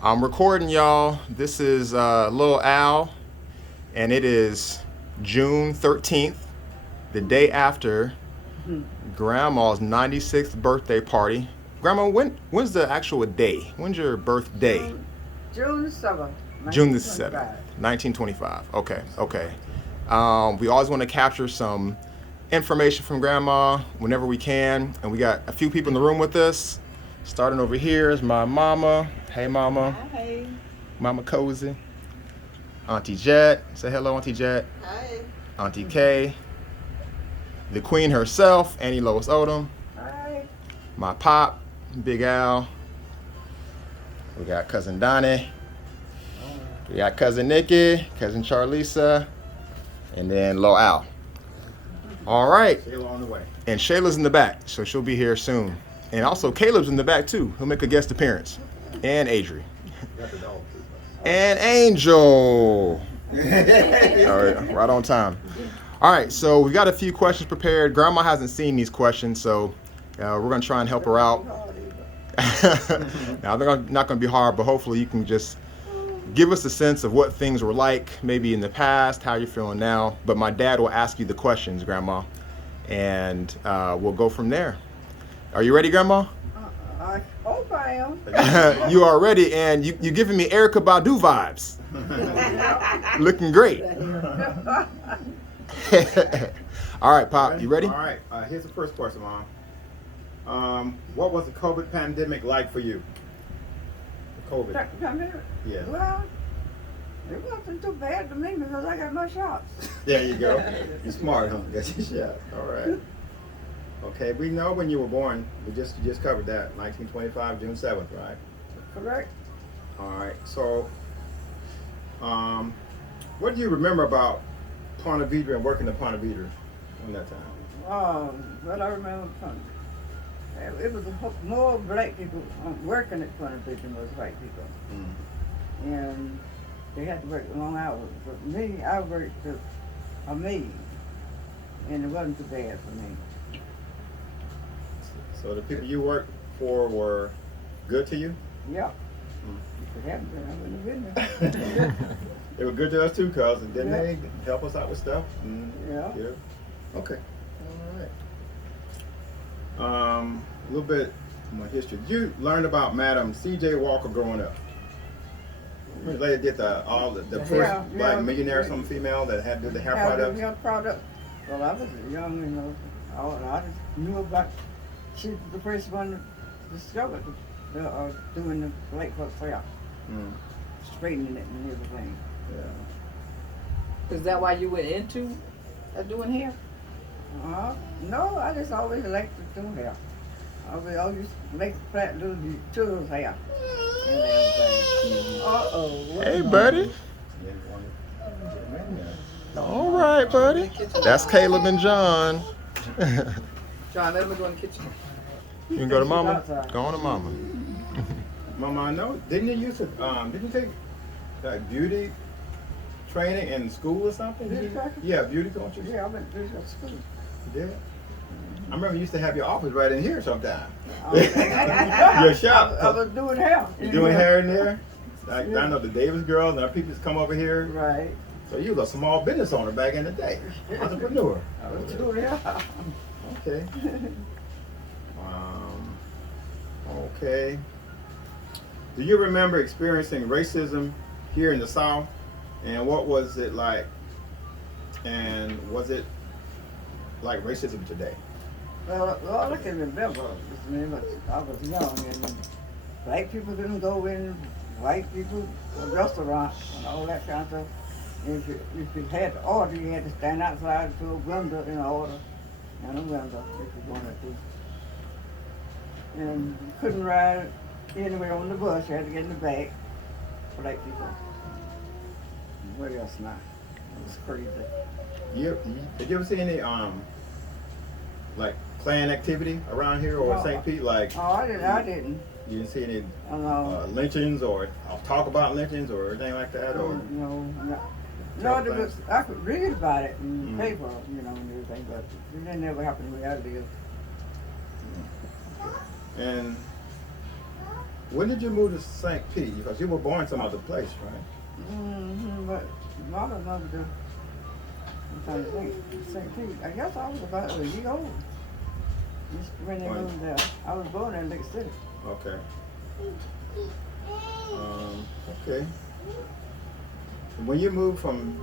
I'm recording, y'all. This is Lil Al, and it is June 13th, the day after Grandma's 96th birthday party. Grandma, when's the actual day? When's your birthday? June 7th, June the 7th, 1925. 1925. Okay, okay. We always want to capture some information from Grandma whenever we can, and we got a few people in the room with us. Starting over here is my mama. Hey, mama. Hi. Mama Cozy. Auntie Jet. Say hello, Auntie Jet. Hi. Auntie Kay. The queen herself, Annie Lois Odom. Hi. My pop, Big Al. We got cousin Donnie. We got cousin Nikki, cousin Charlisa, and then Lo Al. All right. Shayla on the way. And Shayla's in the back, so she'll be here soon. And also Caleb's in the back too. He'll make a guest appearance. And Adri. Got the dog too. And Angel. All right, right on time. All right, so we got a few questions prepared. Grandma hasn't seen these questions, so we're gonna try and help her out. Now they're not gonna be hard, but hopefully you can just give us a sense of what things were like, maybe in the past, how you're feeling now. But my dad will ask you the questions, Grandma, and we'll go from there. Are you ready, Grandma? I hope I am. You are ready, and you're giving me Erykah Badu vibes. Looking great. All right, Pop, you ready? All right. Here's the first question, Mom. What was the COVID pandemic like for you? The COVID. Come here. Yeah. Well, it wasn't too bad to me because I got my shots. There you go. You're smart, huh? Got your shot. All right. Okay. We know when you were born. You just covered that. 1925, June 7th, right? Correct? All right. So, what do you remember about Ponte Vedra and working at Ponte Vedra in that time? What I remember from it was more black people working at Ponte Vedra than was white people. And they had to work long hours. But me, I worked a maid, and it wasn't too bad for me. So the people you worked for were good to you? Yep. If it hadn't been, I wouldn't have been there. They were good to us too, cuz didn't Yeah. they help us out with stuff? Yeah. Okay. All right. A little bit more history. Did you learn about Madam C.J. Walker growing up? Remember the lady did the first Yeah, black yeah. millionaire, some female that had to do the hair How products? the hair product. Well, I was young, you know. I just knew about. She was the first one to discover doing the black folks hair, Mm, straightening it and everything. yeah. Is that why you went into doing hair? No, I just always liked to do hair. I always make flat do the children's hair and everything. Hey, buddy. All right, buddy. That's Caleb and John. John, let me go in the kitchen. You can go to Mama. Go on to Mama. Mama, I know. Didn't you used to? Didn't you take like beauty training in school or something? Beauty training? Yeah, beauty coaches. Yeah, I went to school. You did. I remember you used to have your office right in here sometime. I Your shop. was doing hair. You doing hair in there? I know the Davis girls and our people used to come over here. Right. So you was a small business owner back in the day, entrepreneur. I was doing hair. Okay. Okay. Do you remember experiencing racism here in the South? And what was it like? And was it like racism today? Well, all I can remember is I was young and black people couldn't go in, white people, restaurants and all that kind of stuff. And if you had to order, you had to stand outside to a window and order. And a window if you wanted to. And you couldn't ride anywhere on the bus, you had to get in the back. Black people. What else now? It was crazy. Did you ever see any like Klan activity around here or No. St. Pete? Like Oh, I didn't. you didn't see any I know. lynchings or talk about lynchings or anything like that? Or No, there was, I could read about it in the paper, and everything, but it didn't ever happen in reality. and When did you move to St. Pete? Because you were born some other place, right? But mother moved to, I'm trying to think, St. Pete. I guess I was about a year old when they Right. moved there. I was born in Lake City. Okay. Okay. When you moved from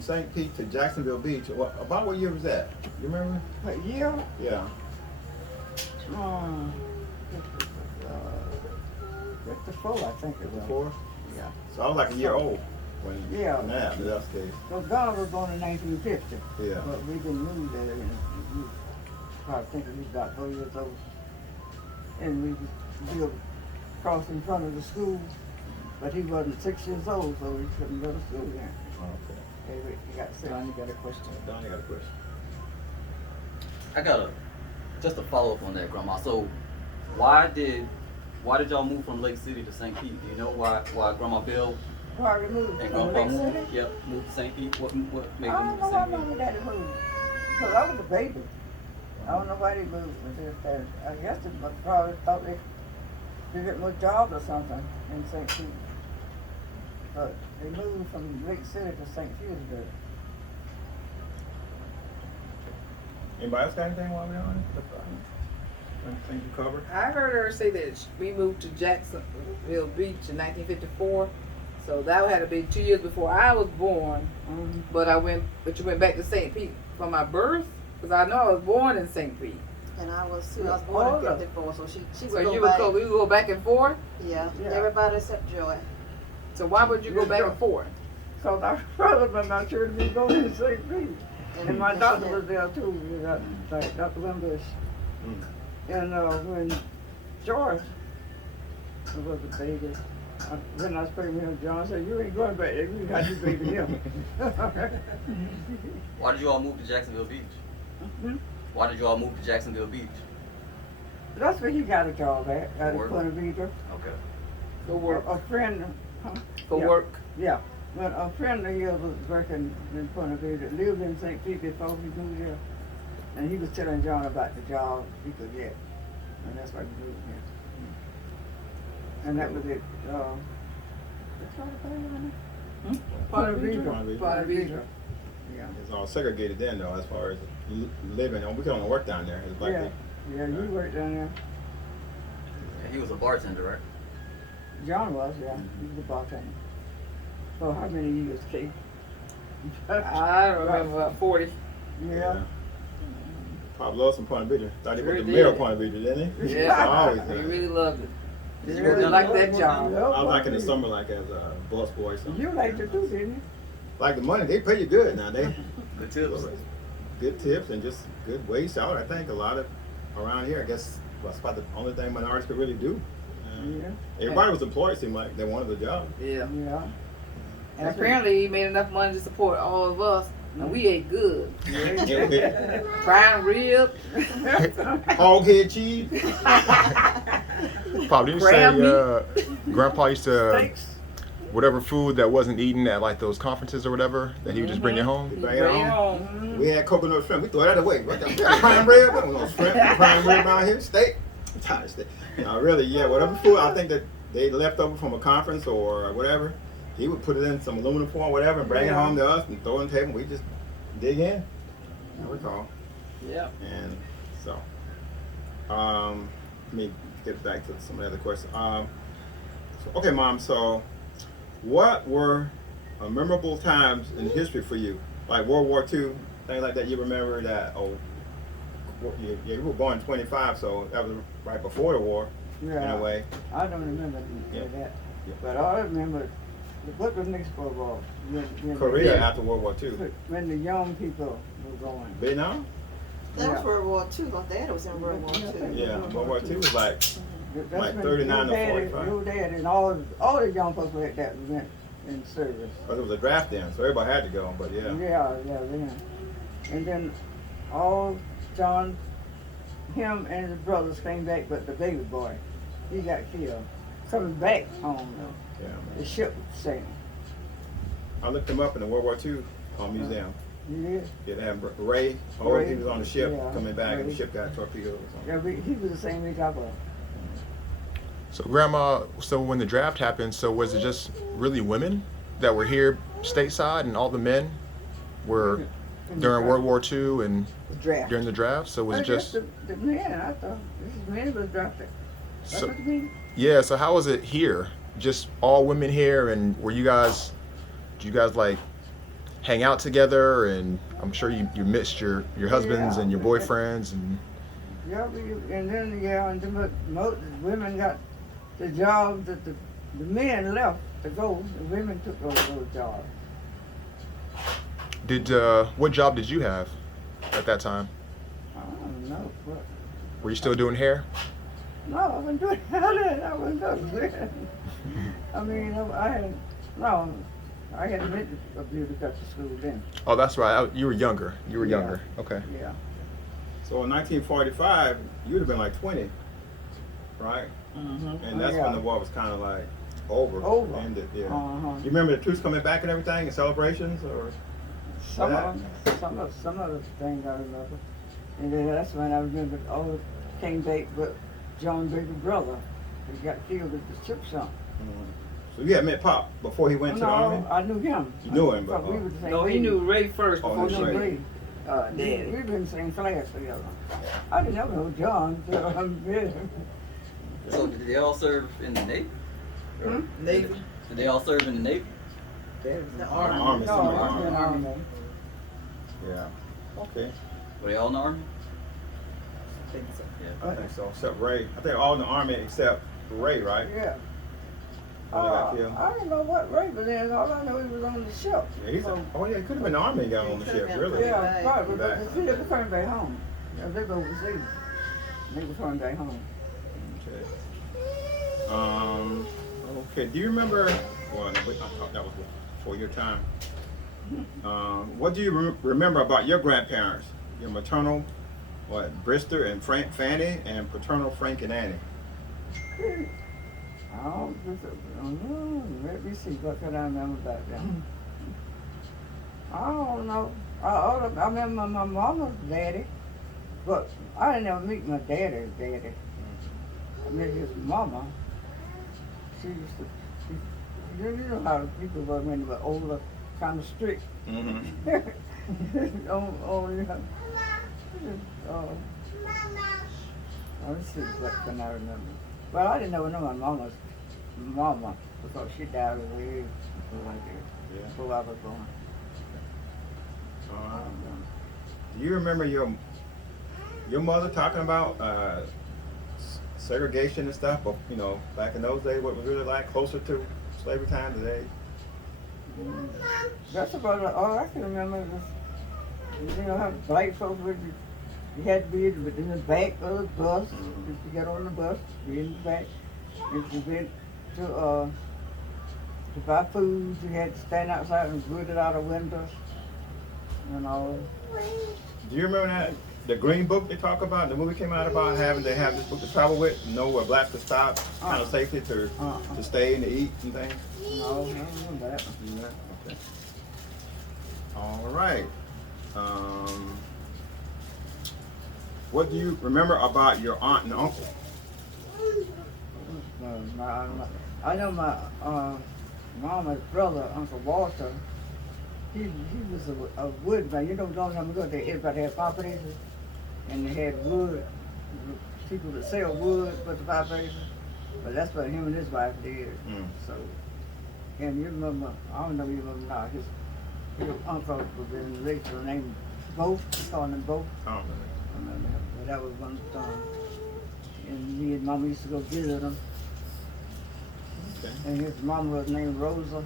St. Pete to Jacksonville Beach, about what year was that? You remember? What year? Yeah. 54, I think it was. 54? Yeah. So I was like a year old when Yeah. when that happened. That's the case. So Ghana was born in 1950. Yeah. But we didn't move there. And we probably thinking he was about 4 years old. And we lived across in front of the school. But he wasn't 6 years old, so he couldn't go to school there. Okay. He got sick. Donnie got a question. Donnie got a question. I got just a follow up on that, Grandma. So, why did y'all move from Lake City to St. Pete? Do you know why Grandma Bill Why we moved and from Grandpa Lake moved? City? Yep, moved to St. Pete. What made I them don't move know to why St. Mama Pete? Daddy moved. Because I was a baby. I don't know why they moved. I guess they probably thought they get more job or something in St. Pete. But they moved from Lake City to St. Petersburg. Anybody else got anything while we're on it? Anything you covered? I heard her say that we moved to Jacksonville Beach in 1954. So that had to be 2 years before I was born. But you went back to St. Pete for my birth? Because I know I was born in St. Pete. And I was too. I was born in 54, so she So would you go would back. we would go back and forth? Yeah, Yeah. everybody except Joy. So why would you go back and forth? Because our brother was not sure to be going to St. Pete. And my doctor was there too, like Dr. Wimbush. And when George was a baby, when I was pregnant with John, said, "You ain't going back there. You got to baby him." Why did you all move to Jacksonville Beach? Hmm? Why did you all move to Jacksonville Beach? That's where he got a job at Work. Punta Vedra. Okay. For work. A friend, For Yeah. work. yeah. When a friend of his was working in Punta Vedra, lived in St. Pete before he moved here, and he was telling John about the job he could get, and that's why he moved here. And that was it. What's that Punta Vedra. Ponte Vedra. Yeah. It's all segregated then, though, as far as living. We can only work down there. It's like Yeah. Yeah, you worked down there. And he was a bartender, right? John was, yeah. He was a bartender. For how many years, Keith? I remember about 40. Yeah. Pop loves some Ponte Vedra. Thought he Sure went to Mayor did. Ponte Vedra, didn't he? Yeah. Always He did. really loved it. Yeah, You really like that job. yeah, I was like in the Ponte summer, like as a bus boy or Vedra. something. You liked it too, didn't you? Like the money, they pay you good now. They The tips. good tips and just good wage out. I think a lot of around here, I guess that's about the only thing minorities could really do. Yeah. Everybody was employed. Seemed like they wanted the job. Yeah. Yeah. And apparently he made enough money to support all of us. And we ate good. Prime rib. Hog head cheese. Pop, did you Crab say Grandpa used to Steaks. whatever food that wasn't eaten at like those conferences or whatever that he would just bring it home? Bring it Bring it on. home. We had coconut shrimp. We throw that away. What the prime rib? We don't know shrimp. Prime rib around here. Steak. I'm tired of steak. Really, yeah. Whatever food I think that they left over from a conference or whatever, he would put it in some aluminum foil or whatever and bring it home to us and throw it on the table. We just dig in. I recall. Yeah. And so, let me get back to some of the other questions. Okay, Mom. So, what were memorable times in history for you, like World War II, things like that? You remember that? Oh, you were born in 25, so that was right before the war, in Yeah. a way. I don't remember Yeah. that. Yeah. But I remember what was next for war? When Korea the, after World War II. when the young people were going. Vietnam? That was Yeah. World War II. My dad was in World War II. Yeah, World War II was like That's Like when 39 to your daddy- 45. Your dad and all the young folks like that went in service. because it was a draft then, so everybody had to go. But yeah, Yeah, then. And then all John, him and his brothers came back, but the baby boy, he got killed. Coming back home though, yeah. the ship sank. I looked him up in the World War II museum. Yeah, Yeah, they had Ray. Ray, He was on the ship yeah, coming back, and Ray. the ship got torpedoed or something. yeah, he was the same age I was. So, Grandma, so when the draft happened, so was it just really women that were here stateside, and all the men were during World War II and Draft. during the draft? So was I it just guess the men, I thought, this is men was drafted. That's so? what you mean? Yeah. So how was it here? Just all women here, and were you guys? Did you guys like hang out together? And I'm sure you missed your husbands Yeah. and your boyfriends and. Yeah, and then, and then most women got the jobs that the men left to go, the women took over those jobs. Did what job did you have at that time? I don't know, but, Were you still doing hair? no, I wasn't doing that, I wasn't doing that. I mean, I hadn't been to a beauty culture school then, Oh, that's right. You were younger. You were Yeah. younger. Okay. yeah. So in 1945, you'd have been like 20, right? Mm-hmm. And that's when the war was kind of like over. Over. Ended, yeah. Uh-huh. You remember the troops coming back and everything and celebrations, or? Some What of them, some of the things I remember. And then that's when I remember came back with John Baker's brother. He got killed at the chip shop. So you had met Pop before he went to the army? I knew him. You knew him, but, we were the same No, he age. knew Ray first Oh, before he she knew knew Ray. Daddy. We've been in the same class together. I didn't know John, so I'm really. So did they all serve in the Navy? Hmm? Navy. Did they all serve in the Navy? The Army. army. No, I was in the army. Yeah. Okay. Were they all in the Army? I think so. Yeah. I think so. Except Ray. I think all in the army except Ray, right? Yeah. When they got killed. I didn't know what Ray was in. All I know he was on the ship. Yeah, he's So- oh yeah, he could have been the army and got on the He could've ship, been, really. Yeah, Right. right, Back. but he never came back home. Yeah, they go overseas. They were coming back home. Okay. Okay. Do you remember? Well, I thought that was before your time. What do you remember about your grandparents? Your maternal, Brister and Fanny, and paternal Frank and Annie. Let me see, what can I remember about them? I don't know. I remember my mama's daddy, but I didn't ever meet my daddy's daddy. I met his mama. She used to, you know how the people were when they were older, kind of strict. Mm-hmm. Let's see, what can I remember? Well, I didn't know my mama's mama because she died of age like that Yeah. before I was born. Do you remember your mother talking about segregation and stuff? But back in those days, what was really like closer to slavery time today? That's about all I can remember. Was, how black folks would you had to be in the back of the bus. If you get on the bus, be in the back. If you went to buy food, you had to stand outside and good it out of windows and all. Do you remember that the Green Book they talk about? The movie came out about having to have this book to travel with, know where blacks could stop, kind of safety to stay and to eat and things. No, I don't remember that. Yeah. Okay. All right. What do you remember about your aunt and uncle? I know my mama's brother, Uncle Walter. He was a woodman. You know, don't have to go there. Everybody had properties, and they had wood. People that sell wood for the properties. But that's what him and his wife did. So, and you remember? I don't know if you remember now. His uncle was in the lake named Both. We called him Both. I don't remember. I remember him. But that was one time. And me and Mama used to go visit him. Okay. And his mama was named Rosa,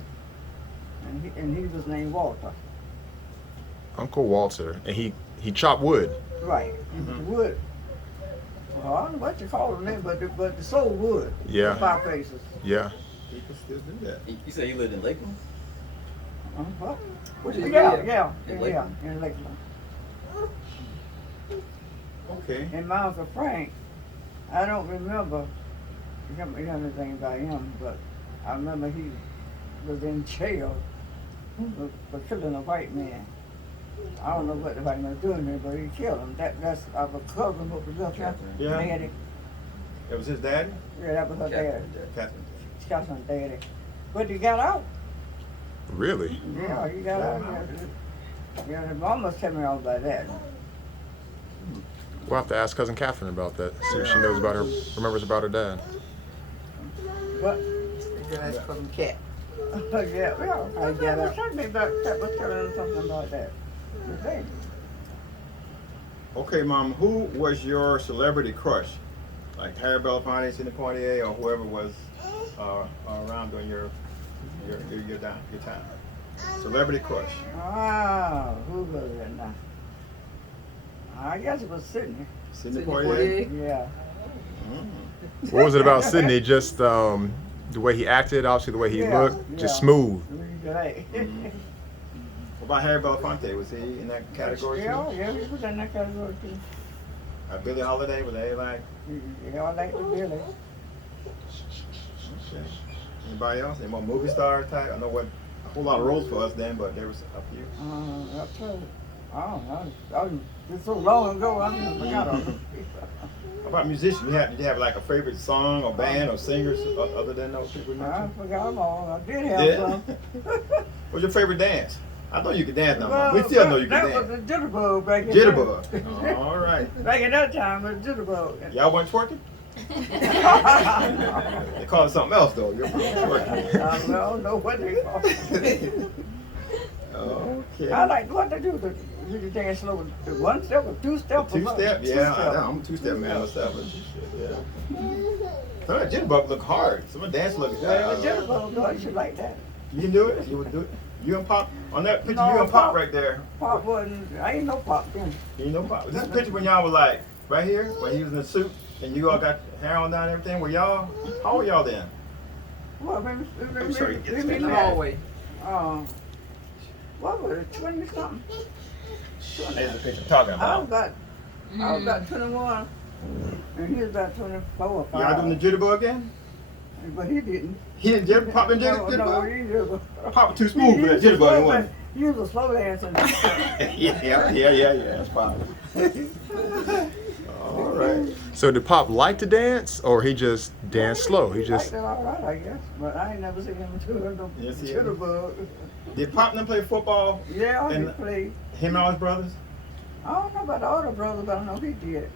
and he was named Walter. Uncle Walter, and he chopped wood. Right. Wood. Well, I don't know what you call them, but the soul wood. Yeah. The fireplaces. Yeah. People still do that. You said you lived in Lakeland? What? Which is Yeah, good. yeah, In yeah, Lakeland? in Lakeland. Okay. And my Uncle Frank, I don't remember anything about him, but I remember he was in jail for killing a white man. I don't know what the white man was doing there, but he killed him. I was covering what was left after Yeah. Daddy. It was his daddy? Yeah, that was her dad. Catherine. Scott's daddy. But he got out. Really? Yeah, he got out. Yeah, the mom must tell me all about that. We'll have to ask cousin Catherine about that. See if she knows about her, remembers about her dad. But That's from Cat. yeah, I got out. Certainly about that was telling him something about that. The thing. Okay, Mom, who was your celebrity crush? Like Harry Belafonte, Sidney Poitier, or whoever was around during your time. Celebrity crush. Ah, who was it now? I guess it was Sydney. Sidney Sidney Poitier? Poitier. Yeah. Mm. What was it about Sidney? Just the way he acted, obviously the way he Yeah, looked, just yeah. smooth. Right. What about Harry Belafonte? Was he in that category too? Yeah, he was in that category too. Billie Holiday, was they like? Yeah, I like the Billy. Okay. Anybody else? Any more movie star type? I know what a whole lot of roles for us then, but there was a few. That's right. I don't know. It's so long ago, I forgot all this. How about musicians? Did you have like a favorite song or band or singers other than those people you I mentioned? forgot them all. I did have Yeah. some. What's your favorite dance? I know you can dance now, Mom. We still know you can that dance. was the jitterbug back in Jitterbug. that- All right. Back in that time, it was jitterbug. Y'all weren't twerking? They call it something else though. You're twerking. I don't know what they call it. Okay. I like what they do. You can dance slow. The one step or two step. Two step? Yeah, I'm a two step man myself. Yeah. Some of that jitterbug look hard. Some of the dance look. Yeah, the jitterbug, boy, you like that. You can do it? You would do it? You and Pop? On that picture, No, you and Pop Pop. right there. Pop wasn't, I ain't no pop then. You know Pop. This picture when y'all were like, right here, when he was in the suit, and you all got hair on down and everything, were y'all, how old y'all then? Well, maybe, I'm sure you get In the maybe, hallway. what was it, 20 something? There's the picture I'm talking I was about. about 21, and he was about 24 or 5. Y'all doing the jitterbug again? But he didn't. He didn't jitterbug? Pop didn't No, jitterbug? he just. Pop was too smooth for that jitterbug, wasn't He was a slow dancer. Yeah, that's Pop. All right. So did Pop like to dance, or he just danced slow? He just Liked it all right, I guess. But I ain't never seen him do no Yes, he is. jitterbug. Did Pop and them play football? Yeah, he And- played. Him and all his brothers? I don't know about the older brother, but I know he did.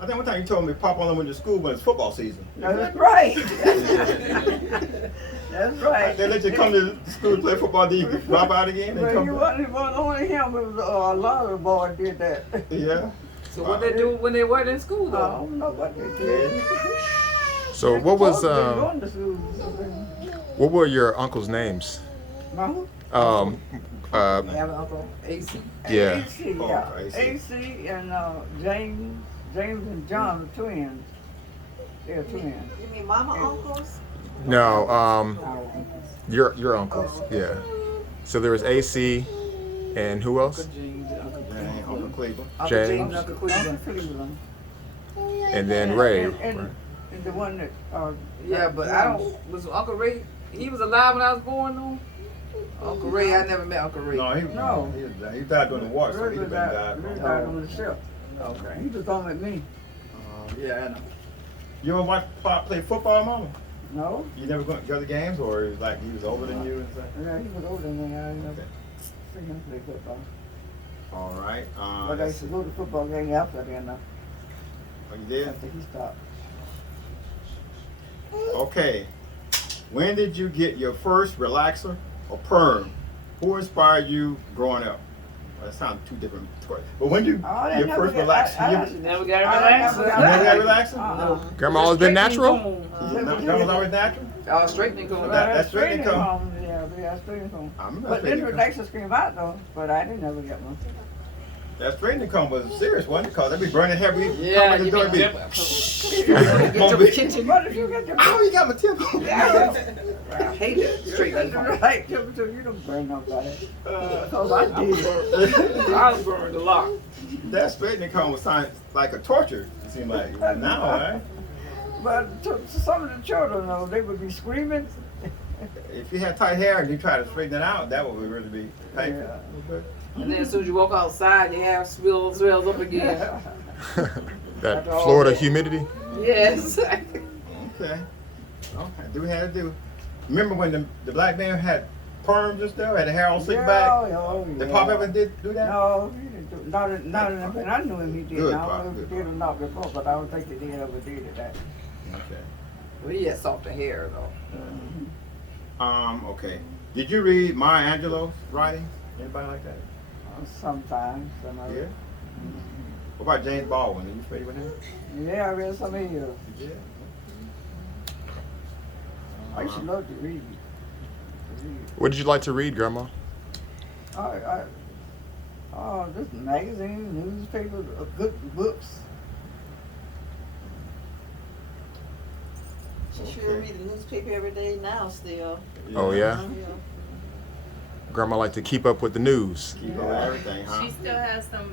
I think one time you told me Pop only went to school when it's football season. That's right. That's right. They let you come to school to play football, then you could drop out again and But come it back. wasn't only him. It was a lot of the boys did that. Yeah. So what they do when they weren't in school I though? don't know what they did. so. What was Going to school. what were your uncles' names? Mama? Um, I have an uncle, AC. yeah. AC, Oh, yeah. AC. AC and James and John are twins. They're twins. You mean mama uncles? No, Our uncles. your uncles. Yeah. So there was AC, and who else? Uncle James and Uncle And Uncle Cleveland. Uncle James. James and Uncle Uncle Cleveland. Cleveland. And then Ray. And the one that. Yeah, but I don't. Was Uncle Ray? He was alive when I was born though. Uncle Ray, I never met Uncle Ray. No, No. he died during the war, so Ray he'd have was been out died. died on the ship. Okay. He was on with me. Yeah, I know. You ever watch Pop play football, Mama? No? You never go to the games, or it was like he was older than you and stuff? Yeah, he was older than me. I never seen him play football. All right. But I used to go to football game after then, Oh, you did? after he stopped. Okay. When did you get your first relaxer or perm? Who inspired you growing up? Well, that sounds two different stories. But when you Oh, I your never first get- relaxer? I you Never got a I relaxer. never got never got a relaxer? Grandma always been natural. That was always natural? Straightening comb. That's straightening comb. Yeah, straightening comb. I remember But that then straightening the comb. relaxers came out though, but I didn't never get one. That straightening comb was serious, wasn't it? Because they'd be burning heavy. Yeah, come in you the door, mean be, get your kitchen. What did you get your oh, you got my tip. I hate it. Straightening comb. right temperature? You don't burn nobody. Cause I did. I was burned a lot. That straightening comb was like a torture, it seemed like. Now, right? But to some of the children though, they would be screaming. If you had tight hair and you try to straighten it out, that would really be painful. Yeah. And then as soon as you walk outside, your hair swells up again. That Florida humidity. Yes. Okay. Okay. Do we have to do? Remember when the black man had perms and stuff, had the hair all slicked back? Oh, yeah. Did Pop ever did do that? No, he didn't do, not when I knew him he did. Good I Pop, don't know if he good did or not before, but I don't think he did ever did it. That. Okay. Well, he had softer hair though. Okay. Did you read Maya Angelou's writings? Anybody like that? Sometimes. Yeah. What about James Baldwin? Are you familiar with him? Yeah, I read some of his. Yeah. I used to love to read. What did you like to read, Grandma? Just magazines, newspapers, good books. She sure read the newspaper every day now still. Oh, yeah? Yeah. Grandma like to keep up with the news. Keep on everything, huh? She still has some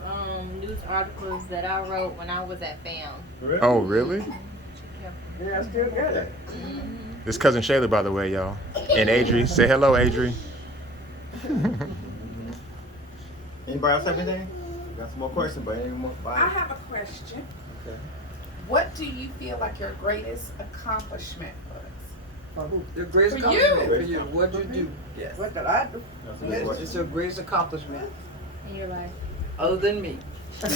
news articles that I wrote when I was at FAM. Oh, really? Yeah, I still got it. This cousin Shayla, by the way, y'all. And Adri. Say hello, Adri. Anybody else have anything? Got some more questions, but any more? I have a question. Okay. What do you feel like your greatest accomplishment was? For who? Your greatest For you. accomplishment for you. What'd you do? Yes. What did I do? That's a good Yes, question. it's your greatest accomplishment. In your life. Other than me. That's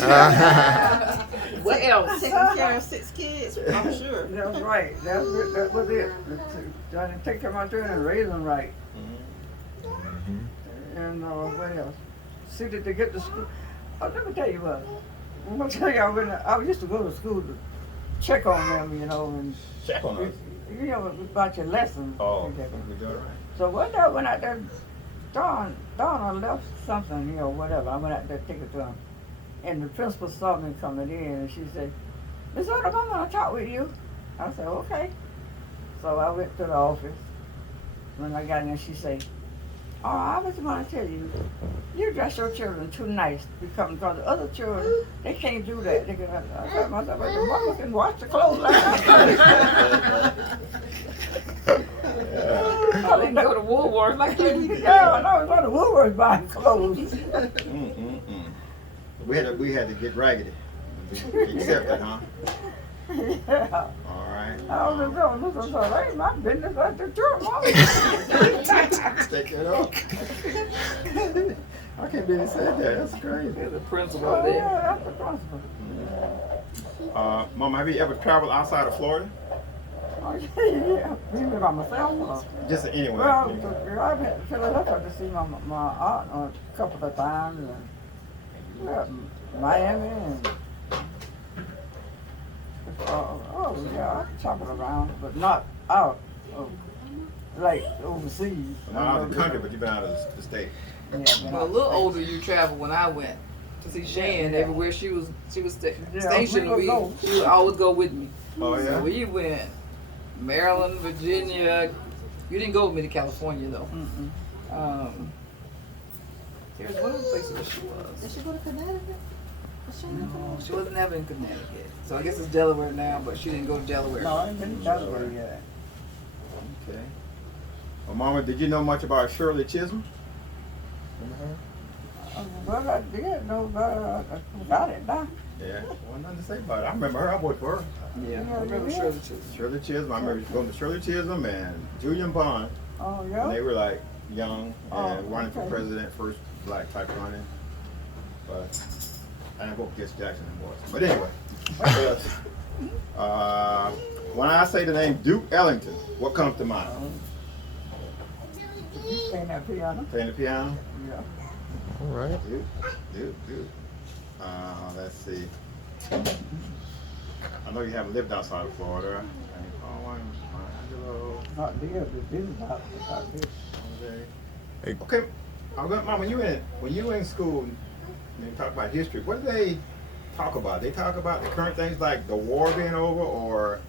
What else? Taking care of 6 kids, I'm sure. That's right. That was it. Trying to take care of my children and raise them right. And what else? See that they get to school. Oh, let me tell you what. I'm gonna tell y'all when I used to go to school to check on them, you know, and Check on us. you know about your lessons. Oh, we doing it right. So one day I went out there, Donna left something, you know, whatever. I went out there to take it to him. And the principal saw me coming in and she said, Miss Odom, I want to talk with you. I said, okay. So I went to the office. When I got in there, she said, oh, I was going to tell you, you dress your children too nice to come, because the other children, they can't do that. They can, I said to myself, but the mama can wash the clothes like I didn't go to Woolworths like you need to go. And I was on the Woolworths buying clothes. We had to get raggedy. Accept that, huh? Yeah. All right. I was just going, this is that ain't my business. That's the truth, mama. Take it off. I can't believe you said that. That's crazy. There's a principal Oh, there. yeah, that's the principal. Mama, have you ever traveled outside of Florida? Oh, yeah. Even by myself. Just anywhere. Well, I've been to Philadelphia to see my aunt a couple of times. And, yeah, Miami and I travel around, but not out of, like overseas. Not out of the country, but you've been out of the state. Yeah, been Well, a out little of older you traveled when I went to see Shan. Yeah. Everywhere she was Yeah, stationed. we would go. She would always go with me. Oh, So yeah? we went Maryland, Virginia. You didn't go with me to California though. There's one of the places where she was. Did she go to Connecticut? Was she in Connecticut? She wasn't ever in Connecticut. So I guess it's Delaware now, but she didn't go to Delaware. No, I ain't been to Delaware yet. Okay. Well, Mama, did you know much about Shirley Chisholm? Remember her? Well, I did know about I got it now. Yeah. Well, nothing to say about it. I remember her. I worked for her. Yeah, I remember Yeah. Shirley Chisholm. Shirley Chisholm. I remember going to Shirley Chisholm and Julian Bond. Oh, And yeah? they were like young and Oh, running for okay. president, first black type running. But I didn't vote against Jackson and Boys. But anyway. When I say the name Duke Ellington, what comes to mind? You playing that piano? Playing the piano? Yeah. all right. Duke. Let's see. I know you haven't lived outside of Florida. Angelo, Not there, but this is not this. Jose. Hey. Okay, Mom, when you were in school, and you talk about history, what do they talk about? They talk about the current things like the war being over, or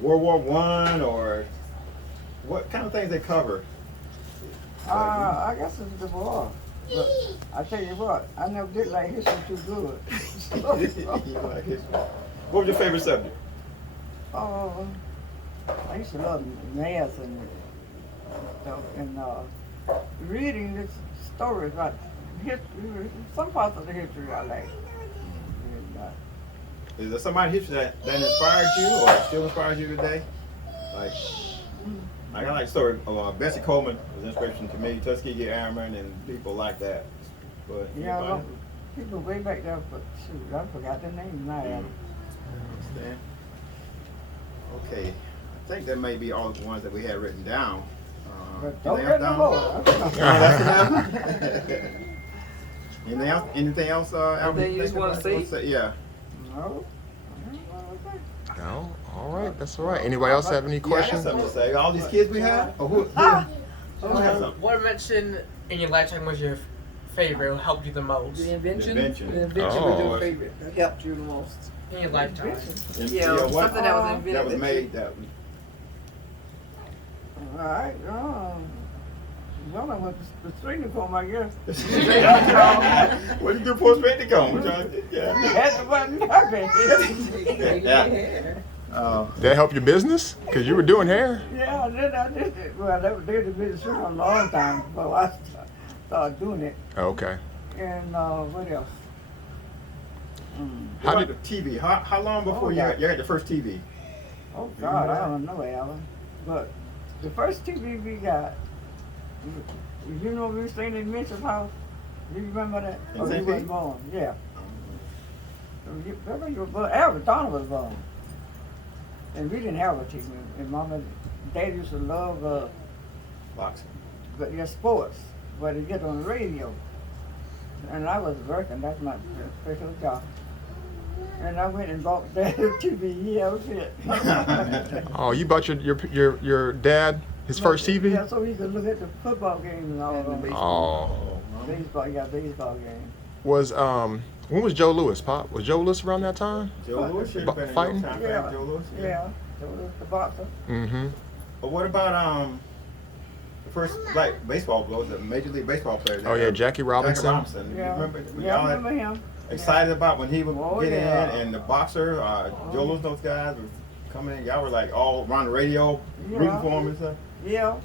World War I, or what kind of things they cover? I guess it's the war. But I tell you what, I never did like history too good. You like history. What was your favorite subject? Oh, I used to love math and stuff, and reading this stories about history. Some parts of the history I like. And, is there somebody in history that inspired you or still inspires you today? Like I like the story of Bessie Coleman was inspiration to me, Tuskegee Airmen and people like that. But Yeah, anybody? well, people way back there, but shoot, I forgot their names now. Understand? Okay, I think that may be all the ones that we had written down. But don't anything get no else more. down? That's enough. Anything else? Anything else? Alvin, Anything you just think wanna about? say? Yeah. No. No, all right, that's all right. Anybody else have any Yeah, I got questions? something to say. All these kids we have. Or who has something? What invention in your lifetime was your favorite or helped you the most The invention. The invention. The invention Oh. was your favorite. That helped you the most. in your lifetime? And, Yeah, what something that was invented. that was made that All right. Well, I went to the street for my guess. What did you do for straight to come? Yeah. That's the button happy. Yeah. That help your business? Cause you were doing hair. Yeah, I did it. Well, they did the business for a long time before I started doing it. Okay. And what else? How How about did? the TV? How long before Oh, you yeah. had the first TV? Oh God, I don't know, Alan. But the first TV we got, you know, we were staying in Mitchell's house. You remember that? In Oh, you St. wasn't Pete? born. Yeah. Remember you were born. Albert Donner was born. And we didn't have a TV. And Mama, Dad used to love, Boxing. but yeah, sports. But it get on the radio. And I was working. That's my special job. And I went and bought Dad a TV. Yeah, that was it. Oh, you bought your dad his first TV? Yeah, so he could look at the football games and all And the of them. Oh, Baseball, yeah, baseball game. was when was Joe Louis? Pop, was Joe Louis around that time? Joe Louis should have been in Fighting? your time. Yeah, Joe Louis. yeah. So was the boxer. Mm-hmm. But what about the first black baseball players, the Major League Baseball player? Oh yeah, Jackie Robinson. Jackie Robinson. Yeah, You remember? when yeah, y'all I had remember him. excited about when he would Oh, get yeah. in, and the boxer, Joe Louis, those guys were coming in. Y'all were like all around the radio, rooting Yeah. for him and stuff. Yeah.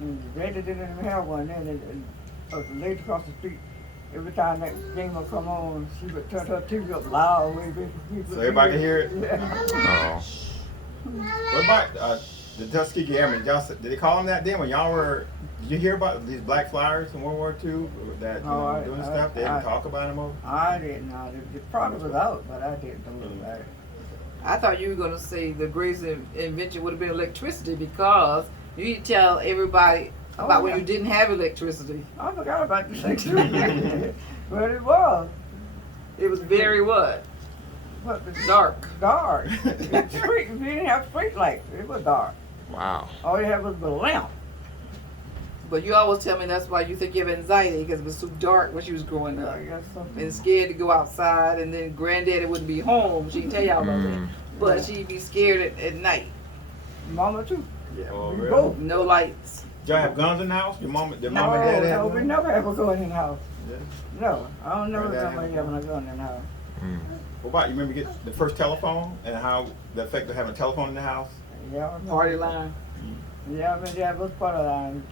And they didn't even have one then. And the lady across the street, every time that game would come on, she would turn her TV up loud. So everybody can hear it? Oh, What about the Tuskegee Airmen? Did they call them that then when y'all were? Did you hear about these black flyers in World War II that doing stuff? They didn't talk about them over. I didn't know. The product was out, but I didn't know about it. I thought you were gonna say the greatest invention would have been electricity because you tell everybody about when yeah. you didn't have electricity. I forgot about the sex but it was. It was very what? But the Dark. Dark. Street, we didn't have street lights. It was dark. wow. All you had was the lamp. But you always tell me that's why you think you have anxiety because it was too dark when she was growing up. I guess something. And scared to go outside, and then granddaddy wouldn't be home. She'd tell y'all about Mm. that. But she'd be scared at night. Mama too. Yeah. We both. No lights. Did y'all have guns in the house? Your mom and No, dad had no, we guns? never have a gun in the house. Yeah. No, I don't never Granddad remember had having a gun in the house. Mm. What about you? Remember get the first telephone and how the effect of having a telephone in the house? Yeah, I remember. Party line. Yeah, I mean, that was part of line.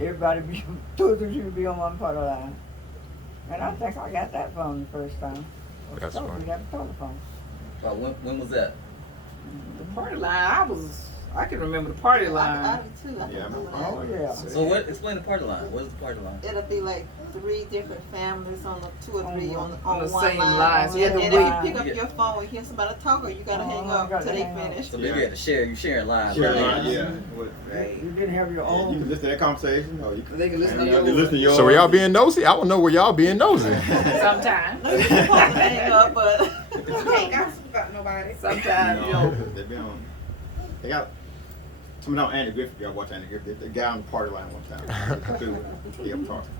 Everybody be, 2 or 3 people be on one part of line. And I think I got that phone the first time. That's So funny. we got a telephone. When was that? The party line, I can remember the party I line. do too. I Yeah, remember Oh, that. yeah. So what? Explain the party line. What is the party line? It'll be like 3 different families on the 2 or 3 on On the one same line. line. So you had And to if wait. you pick up your phone and hear somebody talking, you gotta hang Oh, up gotta till they hang up. finish. So maybe you had to share. You sharing lines. Sure, right? yeah. You didn't have your Yeah, you can own. listen to that conversation, or you can They can listen to you yours. can listen to yours. So were y'all being nosy? I want to know where y'all being nosy. Sometimes. No, you're supposed to hang up, but Can't gossip about nobody. Sometimes, you No, know. they be on. They got someone on Andy Griffith. Y'all watch Andy Griffith. The guy on the party line one time. Dude, he up talking.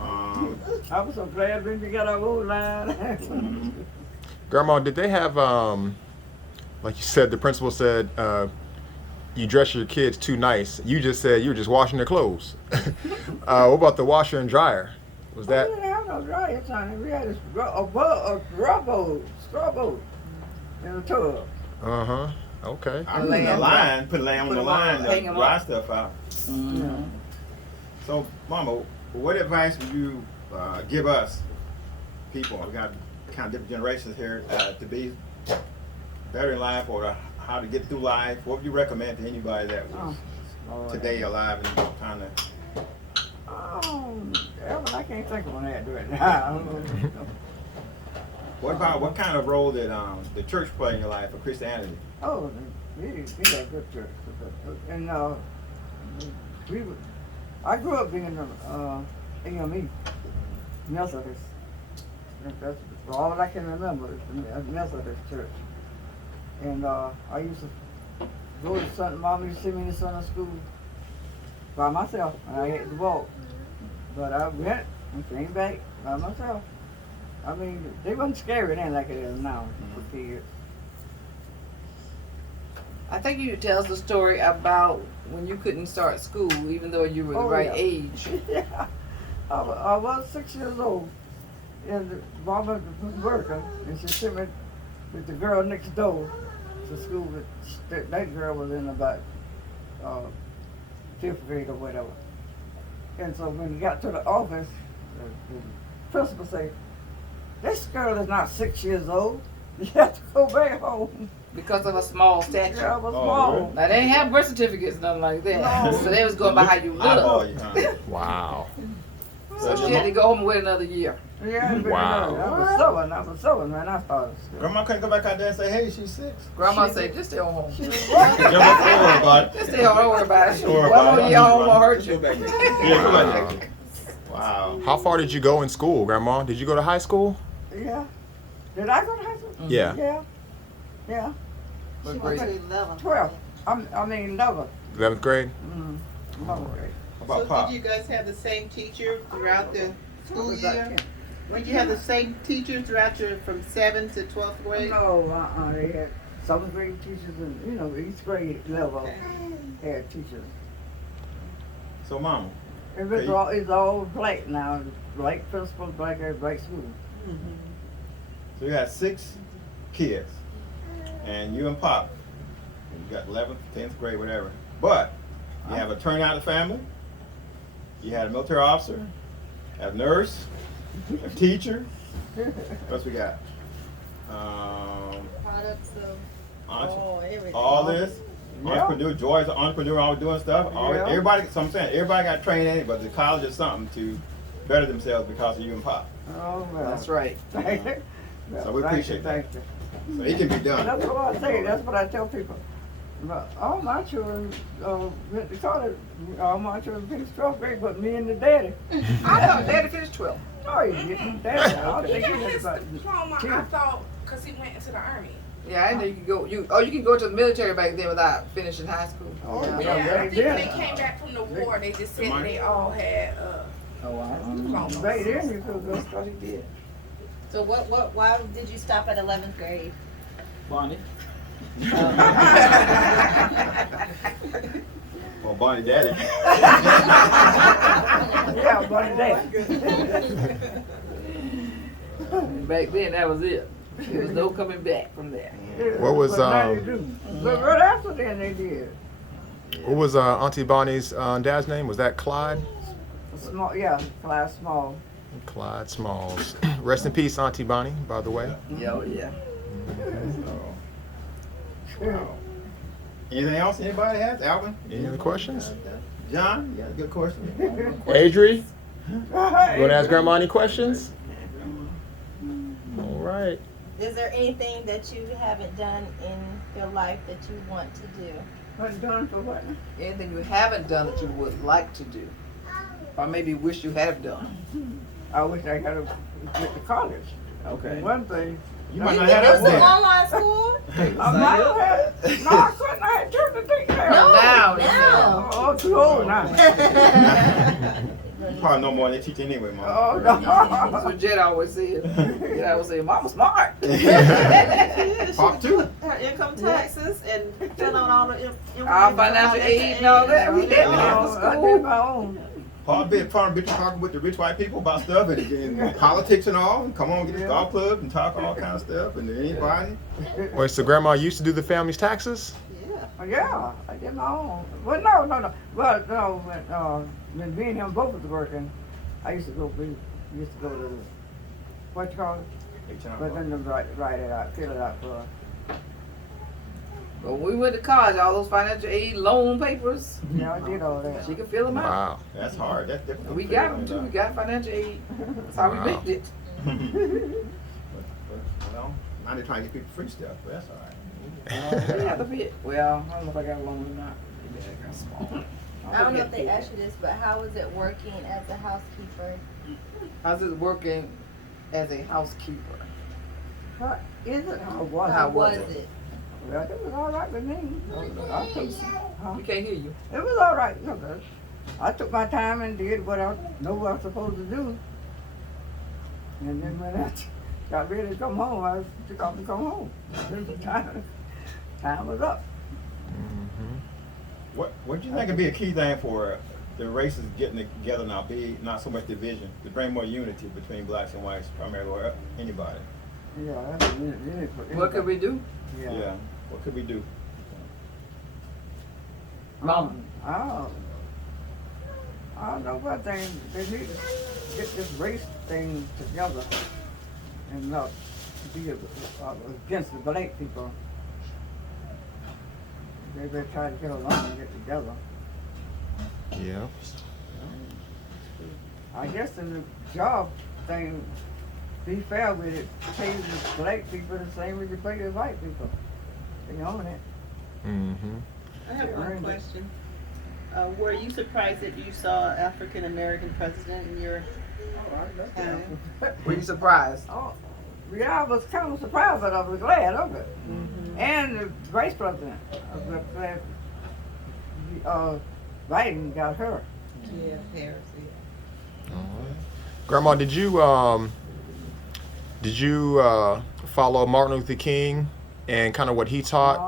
I was so glad when we got our own line. Grandma, did they have like you said, the principal said you dress your kids too nice. You just said you were just washing their clothes. What about the washer and dryer? Was We that? didn't have no dryer, Sonny. We had a straw boat in a tub. Uh huh. Okay. I remember the line, put lamb on Put the them line on, to hang 'em dry up. stuff out. Yeah. So, Mama, what advice would you give us, people? We got kind of different generations here to be better in life or how to get through life, what would you recommend to anybody that was Lord. today alive and kind of? Evan, I can't think of one that right now. What kind of role did the church play in your life for Christianity? Oh, we had a good church. And I grew up being AME, Methodist. That's all I can remember is the Methodist church. And I used to go to Sunday, Mom used to send me to Sunday school by myself, and I had to walk. But I went and came back by myself. I mean, they wasn't scary then like it is now for kids. I think you tell us the story about when you couldn't start school, even though you were the right age. Yeah, I was 6 years old, and Mama was working, and she sent me with the girl next door to school. That girl was in about 5th grade or whatever. And so when we got to the office, the principal said, "This girl is not 6 years old. You have to go back home." Because of a small statue. Yeah, I was small. really? Now they ain't have birth certificates, nothing like that. No. So they was going by how you Eyeball look. you, huh? Wow. So she had to go home and wait another year. Yeah, Wow. I was seven when I started school. Grandma couldn't go back out there and say, "Hey, she's 6." Grandma said, just stay home. She was what? Don't worry about it. Just stay home, don't worry about it. Don't worry One about more it. year, I won't hurt you. Yeah, go back. Wow. How far did you go in school, Grandma? Did you go to high school? Yeah. Did I go to high school? Yeah. Yeah. Yeah. She What went grade? to 11. 12. I mean, 11. 11th grade? Mm-hmm. How about So Pop? did you guys have the same teacher throughout the school Was that year? 10? Did you have the same teacher throughout your from 7th to 12th grade? No, they had 7th grade teachers and, each grade level had teachers. So, Mama, It's all black now. Black principal, black school. so you got 6 kids, and you and Pop, and you got 11th, 10th grade, whatever. But you have a turnout family. You had a military officer, a nurse, a teacher. What else we got? Products of Entre- everything. all this. Yeah. Entrepreneur, Joy's an entrepreneur, always doing stuff. Yeah. Everybody, so I'm saying, everybody got trained in it, but the college is something to better themselves because of you and Pop. Oh, well. That's right. Thank you. So we appreciate that. Thank you. So it can be done. That's what I say. That's what I tell people. But all my children went to college. All my children finished 12th grade, but me and the daddy. I thought Daddy finished 12. No, he didn't. Daddy, I don't He think he got was his about diploma, I 10. thought, because he went into the Army. Yeah, I know you can go. You can go to the military back then without finishing high school. Oh, Yeah. Yeah, I back think when they then. came back from the war, they just said they all had diplomas. Back then, you could go. That's what he did. So why did you stop at 11th grade? Bonnie. Well, Bonnie Daddy. Yeah, Bunny Daddy. Back then, that was it. There was no coming back from there. What was, But now they do. But right after then, they did. What was Auntie Bonnie's dad's name? Was that Clyde? Small, yeah, class small. Clyde Smalls. Rest in peace, Auntie Bonnie, by the way. Yeah, yeah. Wow. Anything else anybody has? Alvin? Any other questions? John? You got a good question? Adri? You want to ask Grandma any questions? All right. Is there anything that you haven't done in your life that you want to do? What done for what? Anything you haven't done that you would like to do, or maybe wish you had done. I wish I had went to college. Okay. One thing. You might not Did have you that do some one. online school? I might have had. No, I couldn't. I had church to take care of. Now, Oh, too old now. You probably know more than they teach anyway, Mom. Oh, That's no. what Jed always said. Jed always said, "Mama smart." Pop too. Her income taxes and fill out all the information. Our financial aid and all that. We did it Oh, for I did school. my own. Pop been talking with the rich white people about stuff and politics and all. And come on, get this golf club and talk all kind of stuff. And anybody. Wait, so Grandma used to do the family's taxes? Yeah, I did my own. Well, no. Well, no, when me and him both was working, I used to go to, what you call it? but then to write it out, fill it out for us. But when we went to college, all those financial aid loan papers, Yeah, I did all that. she could fill them out. Wow. That's hard. That's difficult. We got them too. We got financial aid. That's how we Wow. made it. Well, now they're trying to get people free stuff, but that's all right. Yeah, the bit. Well, I don't know if I got a loan or not. Maybe I got small. I don't know if they asked you this, but how was it working as a housekeeper? How's it working as a housekeeper? How is it? How was How it? was it? Well, it was all right with me. We can't hear you. It was all right. Look, I took my time and did what I know what I was supposed to do. And then when I got ready to come home, I took off and come home. Time was up. What do you think would be a key thing for the races getting together now? Be not so much division to bring more unity between blacks and whites, primarily, or anybody. Yeah, that's a minute for What could we do? Yeah. What could we do? I don't know what they need to get this race thing together and not be against the black people. They better try to get along and get together. Yeah. I guess in the job thing, be fair with it, pay the black people the same as you pay the white people. They own it. Mm-hmm. I have Yeah, one earned it. question. Were you surprised that you saw an African American president in your town? Were you surprised? Oh, yeah, I was kind of surprised, but I was glad of it. And the vice president, I was glad Biden got her. Yeah, Harris. Grandma, did you follow Martin Luther King and kind of what he taught,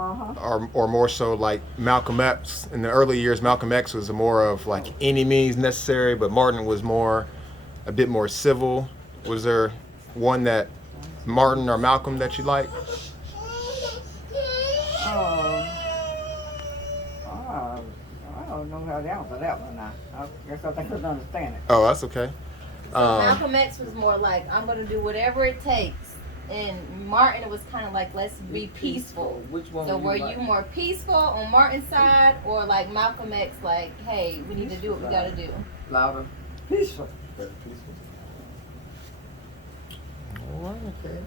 or more so like Malcolm X? In the early years, Malcolm X was more of like any means necessary, but Martin was a bit more civil. Was there one that Martin or Malcolm that you like? I don't know how to answer that one now. I guess I couldn't understand it. Oh, that's okay. Malcolm X was more like, I'm going to do whatever it takes. And Martin was kind of like, let's be peaceful. Which one? So were you you more peaceful on Martin's side, or like Malcolm X, like, hey, we need to do what we got to do? Louder. Peaceful. All right, okay.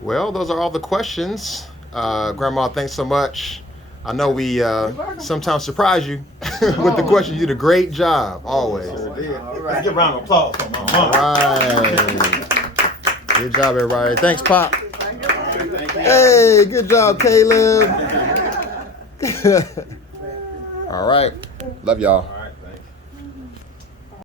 Well, those are all the questions. Grandma, thanks so much. I know we sometimes surprise you with the questions. You did a great job, always. Sure did. Let's give a round of applause for my All mom. right. Good job, everybody. Thanks, Pop. Hey, good job, Caleb. All right. Love y'all.